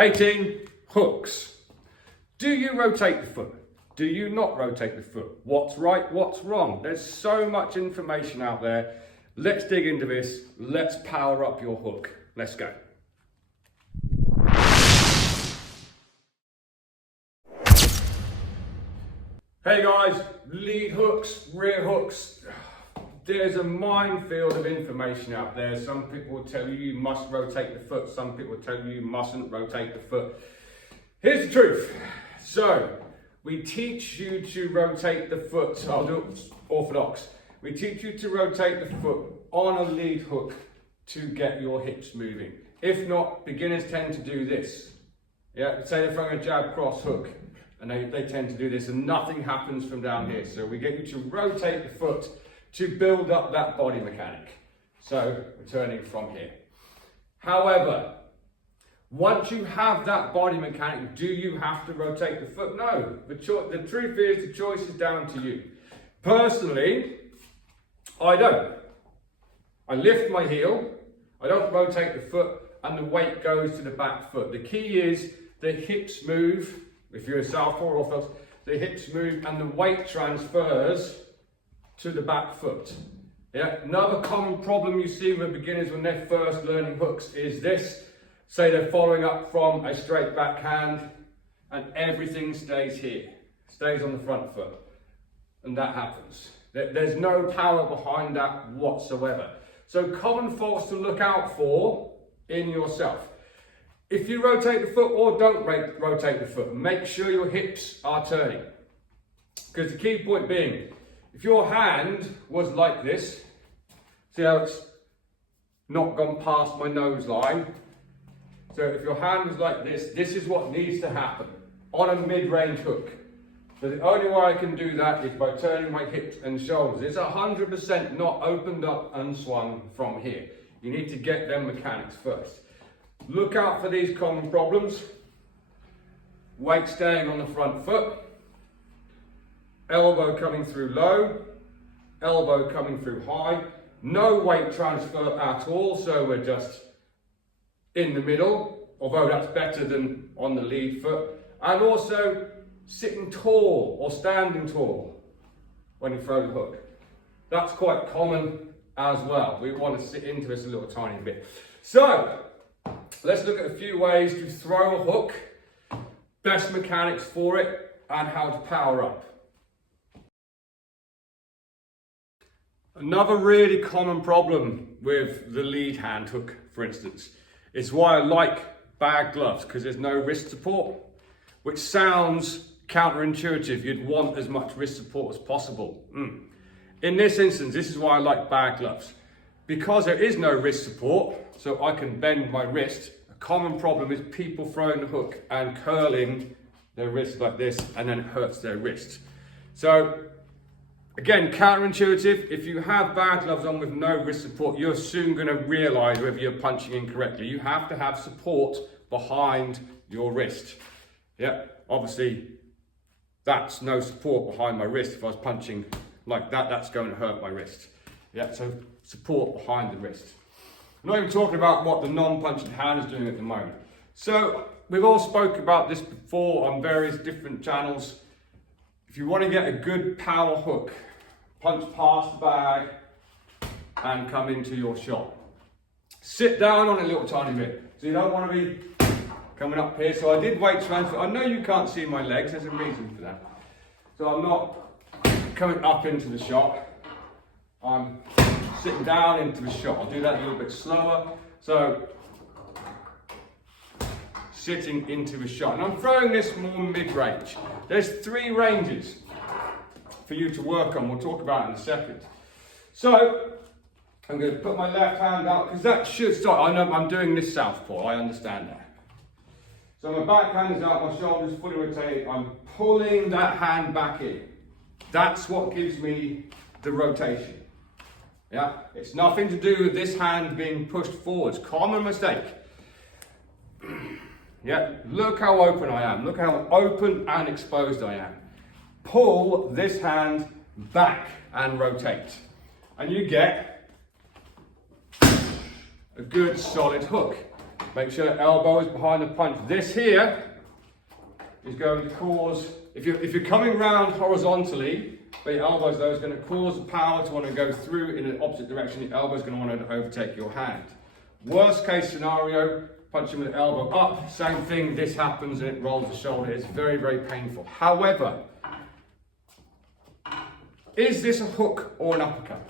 18, hooks. Do you rotate the foot? Do you not rotate the foot? What's right, what's wrong? There's so much information out there. Let's dig into this. Let's power up your hook. Let's go. Hey guys, lead hooks, rear hooks. There's a minefield of information out there. Some people will tell you must rotate the foot. Some people will tell you mustn't rotate the foot. Here's the truth. So, we teach you to rotate the foot. I'll do it orthodox. We teach you to rotate the foot on a lead hook to get your hips moving. If not, beginners tend to do this. Yeah, say they're throwing a jab cross hook, and they tend to do this, and nothing happens from down here. So we get you to rotate the foot to build up that body mechanic. So returning from here. However, once you have that body mechanic, do you have to rotate the foot? No. The truth is, the choice is down to you. Personally, I don't. I lift my heel, I don't rotate the foot, and the weight goes to the back foot. The key is the hips move. If you're a southpaw or orthodox, the hips move and the weight transfers to the back foot. Yeah. Another common problem you see with beginners when they're first learning hooks is this. Say they're following up from a straight backhand and everything stays here, stays on the front foot. And that happens. There's no power behind that whatsoever. So common faults to look out for in yourself. If you rotate the foot or don't rotate the foot, make sure your hips are turning. Because the key point being, if your hand was like this, see how it's not gone past my nose line? So if your hand was like this, this is what needs to happen on a mid-range hook. So the only way I can do that is by turning my hips and shoulders. It's 100% not opened up and swung from here. You need to get them mechanics first. Look out for these common problems. Weight staying on the front foot. Elbow coming through low. Elbow coming through high. No weight transfer at all, so we're just in the middle, although that's better than on the lead foot. And also sitting tall or standing tall when you throw the hook. That's quite common as well. We want to sit into this a little tiny bit. So, let's look at a few ways to throw a hook, best mechanics for it, and how to power up. Another really common problem with the lead hand hook, for instance, is why I like bag gloves, because there's no wrist support, which sounds counterintuitive. You'd want as much wrist support as possible. In this instance, this is why I like bag gloves. Because there is no wrist support, so I can bend my wrist. A common problem is people throwing the hook and curling their wrist like this, and then it hurts their wrist. So, again, counterintuitive. If you have bag gloves on with no wrist support, you're soon going to realize whether you're punching incorrectly. You have to have support behind your wrist. Yeah, obviously, that's no support behind my wrist. If I was punching like that, that's going to hurt my wrist. Yeah, so support behind the wrist. I'm not even talking about what the non-punching hand is doing at the moment. So we've all spoke about this before on various different channels. If you want to get a good power hook, punch past the bag and come into your shot. Sit down on a little tiny bit. So you don't want to be coming up here. So I did weight transfer. I know you can't see my legs. There's a reason for that. So I'm not coming up into the shot. I'm sitting down into the shot. I'll do that a little bit slower. So, sitting into the shot. And I'm throwing this more mid-range. There's 3 ranges for you to work on. We'll talk about it in a second. So, I'm going to put my left hand out, because that should start. I know I'm doing this southpaw, I understand that. So my back hand is out, my shoulders fully rotated. I'm pulling that hand back in. That's what gives me the rotation. Yeah, it's nothing to do with this hand being pushed forwards. Common mistake. Yeah, look how open I am. Look how open and exposed I am. Pull this hand back and rotate. And you get a good solid hook. Make sure the elbow is behind the punch. This here is going to cause, if you're coming round horizontally, but your elbows though, is going to cause the power to want to go through in an opposite direction. Your elbow is going to want to overtake your hand. Worst case scenario, punching with the elbow up, same thing, this happens and it rolls the shoulder. It's very, very painful. However, is this a hook or an uppercut?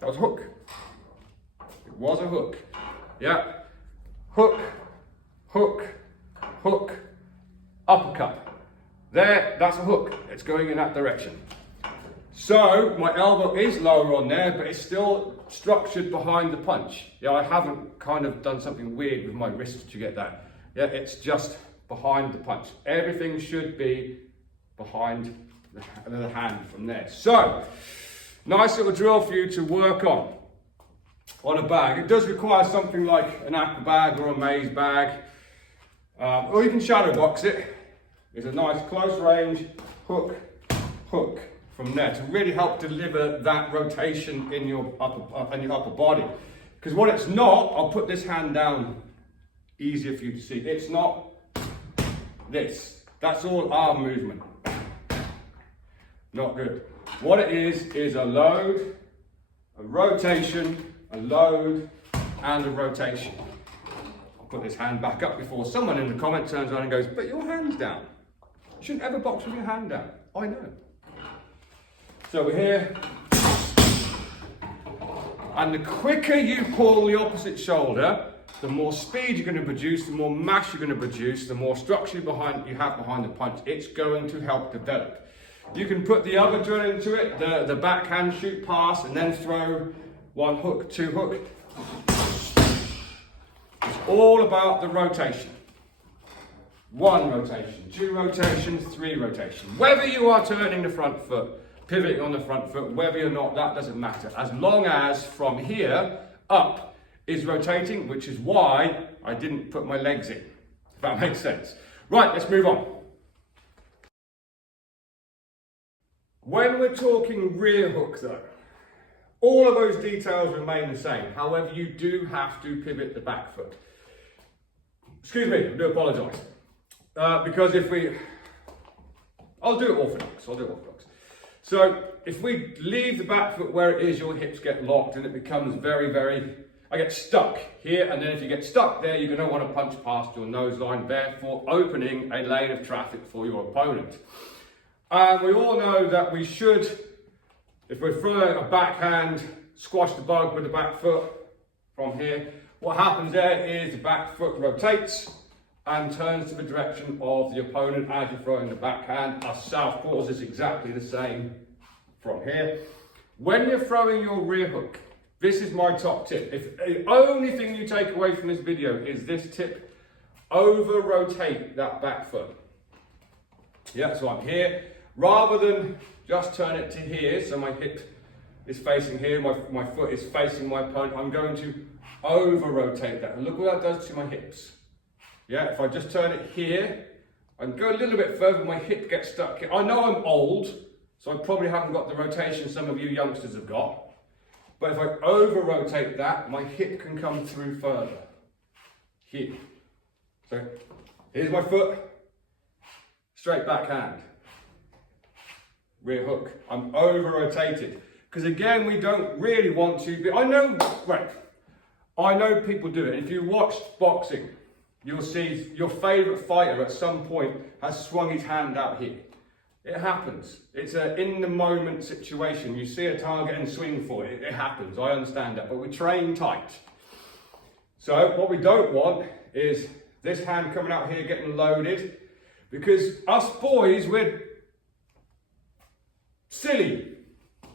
That was a hook. It was a hook. Yeah. Hook, hook, hook, uppercut. There, that's a hook. It's going in that direction. So my elbow is lower on there, but it's still structured behind the punch. Yeah, I haven't kind of done something weird with my wrist to get that. Yeah, it's just behind the punch. Everything should be behind the hand from there. So, nice little drill for you to work on a bag. It does require something like an aqua bag or a maze bag, or you can shadow box it. It's a nice close range hook, hook from there to really help deliver that rotation in your upper body. Because what it's not, I'll put this hand down easier for you to see. It's not this. That's all arm movement. Not good. What it is a load, a rotation, a load, and a rotation. I'll put this hand back up before someone in the comment turns around and goes, but your hand's down. You shouldn't ever box with your hand down. I know. So we're here. And the quicker you pull the opposite shoulder, the more speed you're going to produce, the more mass you're going to produce, the more structure you have behind the punch. It's going to help develop. You can put the other drill into it, the backhand shoot pass, and then throw one hook, two hook. It's all about the rotation. One rotation, two rotations, three rotations. Whether you are turning the front foot, pivoting on the front foot, whether you're not, that doesn't matter. As long as from here up is rotating, which is why I didn't put my legs in, if that makes sense. Right, let's move on. When we're talking rear hook though, all of those details remain the same. However, you do have to pivot the back foot. Excuse me, I do apologise. Because I'll do it orthodox, So if we leave the back foot where it is, your hips get locked and it becomes I get stuck here, and then if you get stuck there, you're going to want to punch past your nose line, therefore opening a lane of traffic for your opponent. And we all know that we should, if we're throwing a backhand, squash the bug with the back foot from here. What happens there is the back foot rotates and turns to the direction of the opponent as you're throwing the backhand. Our southpaws is exactly the same from here. When you're throwing your rear hook, this is my top tip. If the only thing you take away from this video is this tip, over rotate that back foot. Yeah, so I'm here. Rather than just turn it to here, so my hip is facing here, my foot is facing my opponent, I'm going to over rotate that. And look what that does to my hips. Yeah, if I just turn it here, I can go a little bit further, my hip gets stuck here. I know I'm old, so I probably haven't got the rotation some of you youngsters have got. But if I over rotate that, my hip can come through further. Here. So, here's my foot, straight backhand. Rear hook. I'm over rotated. Because again, we don't really want to be, I know people do it. If you watch boxing, you'll see your favourite fighter at some point has swung his hand out here. It happens. It's an in the moment situation. You see a target and swing for it. It happens. I understand that. But we train tight. So what we don't want is this hand coming out here getting loaded. Because us boys, we're silly.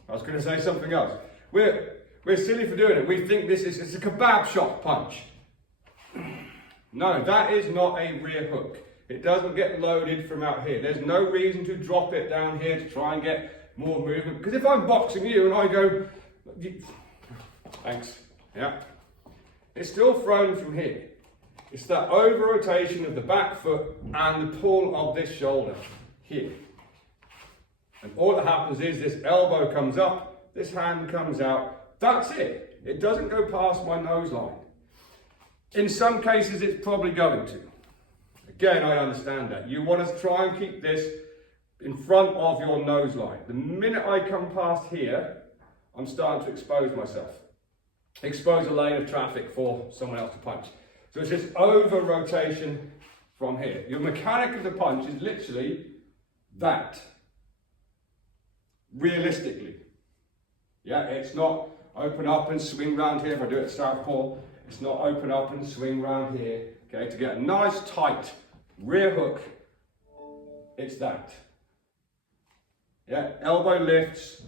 I was going to say something else. We're silly for doing it. We think it's a kebab shop punch. No, that is not a rear hook. It doesn't get loaded from out here. There's no reason to drop it down here to try and get more movement. Because if I'm boxing you and I go, thanks, yeah, it's still thrown from here. It's that over rotation of the back foot and the pull of this shoulder here. And all that happens is this elbow comes up, this hand comes out, that's it. It doesn't go past my nose line. In some cases, it's probably going to. Again, I understand that. You want to try and keep this in front of your nose line. The minute I come past here, I'm starting to expose myself. Expose a lane of traffic for someone else to punch. So it's just over rotation from here. Your mechanic of the punch is literally that. Realistically. Yeah, it's not open up and swing round here. If I do it at southpaw, it's not open up and swing round here. Okay, to get a nice tight rear hook, it's that. Yeah, elbow lifts,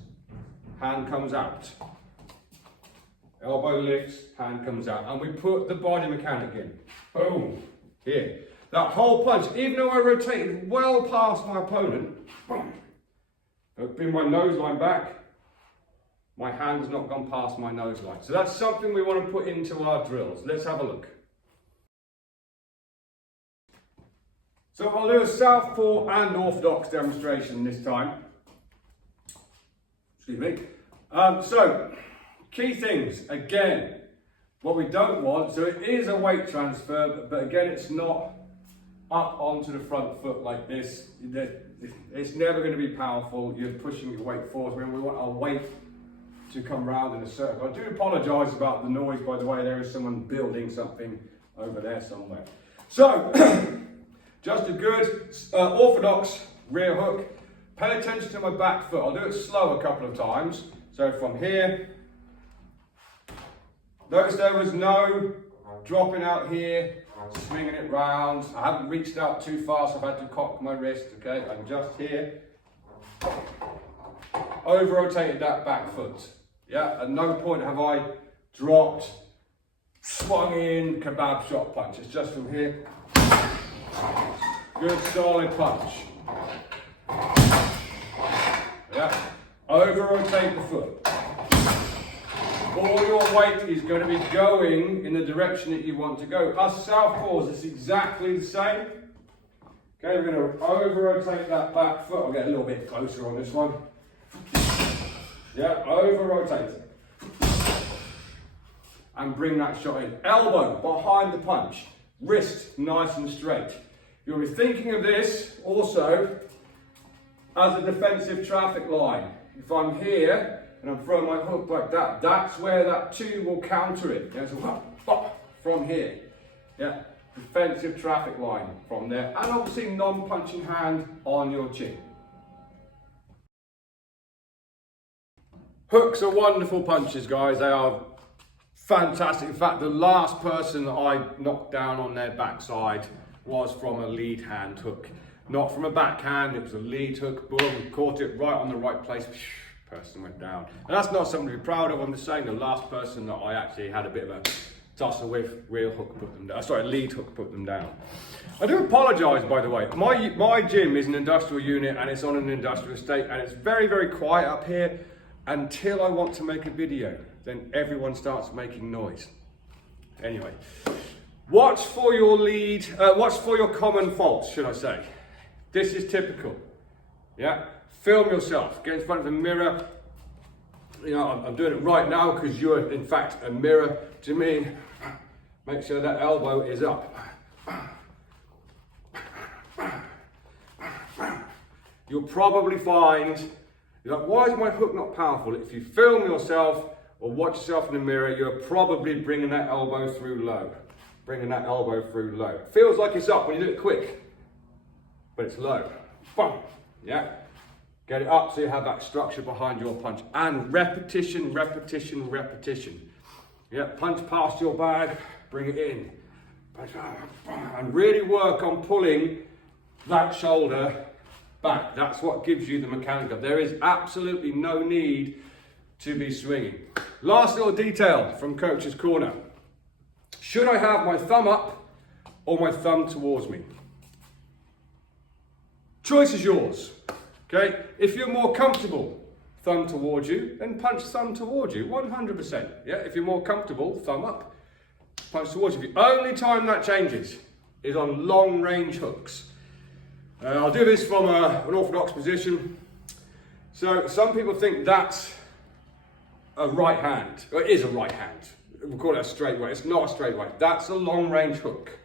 hand comes out. Elbow lifts, hand comes out. And we put the body mechanic in. Boom, here. That whole punch, even though I rotated well past my opponent, boom, I've been my nose line back, my hand's not gone past my nose line. So that's something we want to put into our drills. Let's have a look. So I'll do a southpaw and orthodox demonstration this time. Excuse me. So, key things, again, what we don't want, so it is a weight transfer, but again, it's not up onto the front foot like this. It's never going to be powerful. You're pushing your weight forward. We want our weight to come round in a circle. I do apologise about the noise, by the way. There is someone building something over there somewhere. So, just a good orthodox rear hook. Pay attention to my back foot. I'll do it slow a couple of times. So from here, notice there was no dropping out here, swinging it round. I haven't reached out too far, so I've had to cock my wrist, okay? I'm just here. Over rotated that back foot. Yeah, at no point have I dropped, swung in, kebab shot punch. It's just from here. Good solid punch. Yeah, over rotate the foot. All your weight is going to be going in the direction that you want to go. Us southpaws, it's exactly the same. Okay, we're going to over rotate that back foot. I'll get a little bit closer on this one. Yeah, over rotate it. And bring that shot in. Elbow behind the punch. Wrist nice and straight. You'll be thinking of this also as a defensive traffic line. If I'm here and I'm throwing my hook like that, that's where that 2 will counter it. Yeah, so from here. Yeah, defensive traffic line from there. And obviously non-punching hand on your chin. Hooks are wonderful punches, guys. They are fantastic. In fact, the last person that I knocked down on their backside was from a lead hand hook. Not from a backhand, it was a lead hook, boom, caught it right on the right place, person went down. And that's not something to be proud of. I'm just saying the last person that I actually had a bit of a tussle with, real hook put them down. Sorry, lead hook put them down. I do apologise, by the way. My gym is an industrial unit and it's on an industrial estate and it's very, very quiet up here until I want to make a video. Then everyone starts making noise. Anyway, watch for your common faults, should I say. This is typical. Yeah, film yourself, get in front of the mirror. You know, I'm doing it right now because you're in fact a mirror to me. Make sure that elbow is up. You'll probably find, you're like, why is my hook not powerful? If you film yourself or watch yourself in the mirror, you're probably bringing that elbow through low. Bringing that elbow through low. It feels like it's up when you do it quick, but it's low. Boom. Yeah. Get it up so you have that structure behind your punch. And repetition, repetition, repetition. Yeah, punch past your bag, bring it in. And really work on pulling that shoulder back. That's what gives you the mechanic up. There is absolutely no need to be swinging. Last little detail from Coach's Corner. Should I have my thumb up or my thumb towards me? Choice is yours. Okay, if you're more comfortable, thumb towards you, then punch thumb towards you, 100%. Yeah, if you're more comfortable, thumb up, punch towards you. The only time that changes is on long range hooks. I'll do this from an orthodox position. So some people think that's a right hand. Well, it is a right hand. We'll call it a straight weight. It's not a straight weight. That's a long range hook.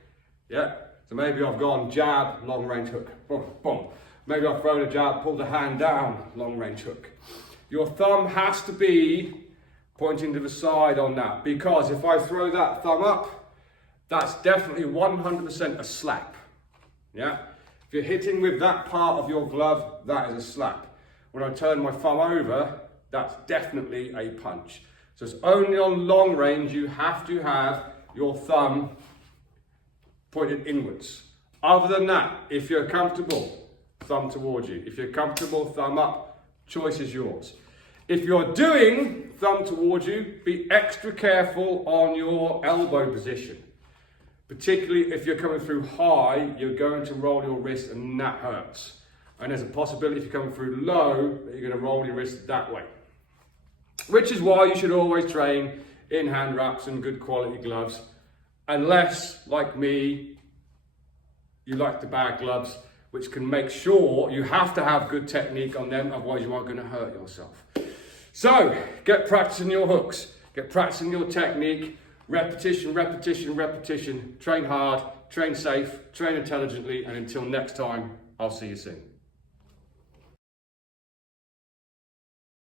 Yeah. So maybe I've gone jab, long range hook. Boom, boom. Maybe I've thrown a jab, pulled the hand down, long range hook. Your thumb has to be pointing to the side on that, because if I throw that thumb up, that's definitely 100% a slap. Yeah. If you're hitting with that part of your glove, that is a slap. When I turn my thumb over, that's definitely a punch. So it's only on long range you have to have your thumb pointed inwards. Other than that, if you're comfortable, thumb towards you. If you're comfortable, thumb up. Choice is yours. If you're doing thumb towards you, be extra careful on your elbow position. Particularly if you're coming through high, you're going to roll your wrist and that hurts. And there's a possibility if you're coming through low, that you're going to roll your wrist that way. Which is why you should always train in hand wraps and good quality gloves. Unless, like me, you like the bad gloves, which can make sure you have to have good technique on them, otherwise you aren't going to hurt yourself. So, get practicing your hooks, get practicing your technique, repetition, repetition, repetition, train hard, train safe, train intelligently, and until next time, I'll see you soon.